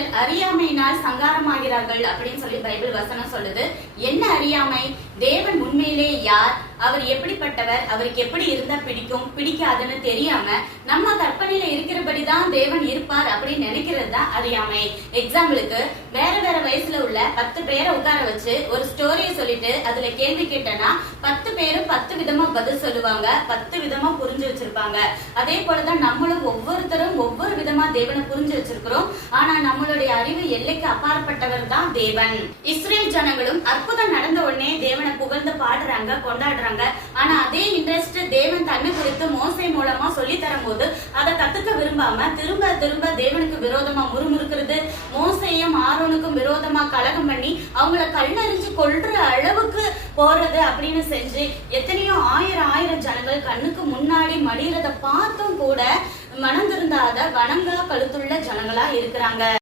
ஜனங்கள் அறியாமையினால் சங்காரமாகிறார்கள் அப்படின்னு சொல்லி பைபிள் வசனம் சொல்லுது. என்ன அறியாமை? தேவன் உண்மையிலே யார், அவர் எப்படிப்பட்டவர், அவருக்கு எப்படி இருந்தா பிடிக்கும் பிடிக்காதுன்னு தெரியாம நம்ம கற்பனையில இருக்கிறபடிதான் தேவன் இருப்பார் அப்படின்னு நினைக்கிறது தான் அறியாமை. எக்ஸாம்பிளுக்கு வேற வேற வயசுல உள்ள 10 பேரை உட்கார வச்சு ஒரு ஸ்டோரியை சொல்லிட்டு அதுல கேள்வி கேட்டனா 10 பேரும் 10 விதமா பதில் சொல்லுவாங்க, 10 விதமா புரிஞ்சு வச்சிருப்பாங்க. அதே போலதான் நம்மளும் ஒவ்வொருத்தரும் ஒவ்வொரு விதமா தேவனை புரிஞ்சு வச்சிருக்கிறோம். ஆனா நம்மளுடைய அறிவு எல்லைக்கு அப்பாற்பட்டவர் தான் தேவன். இஸ்ரேல் ஜனங்களும் அற்புதம் நடந்த உடனே தேவனை புகழ்ந்து பாடுறாங்க, கொண்டாடுறாங்க. ஆனா அதே இன்ட்ரெஸ்ட் தேவன் தன்னை குறித்து மோசே மூலமா சொல்லி தரும் போது அதை கத்துக்க விரும்பாம திரும்ப திரும்ப தேவனுக்கு விரோதமா முறுமுறுக்கிறது, மோசேயும் ஆரோனுக்கும் விரோதமா கலகம் பண்ணி அவங்கள கல்லறிஞ்சு கொல்ற அளவுக்கு போறது அப்படின்னு செஞ்சு எத்தனையோ ஆயிரம் ஜனங்கள் கண்ணுக்கு முன்னாடி மடிகிறத பார்த்தும் கூட மனம் திருந்தாத வணங்கா கழுத்துள்ள ஜனங்களா இருக்கிறாங்க.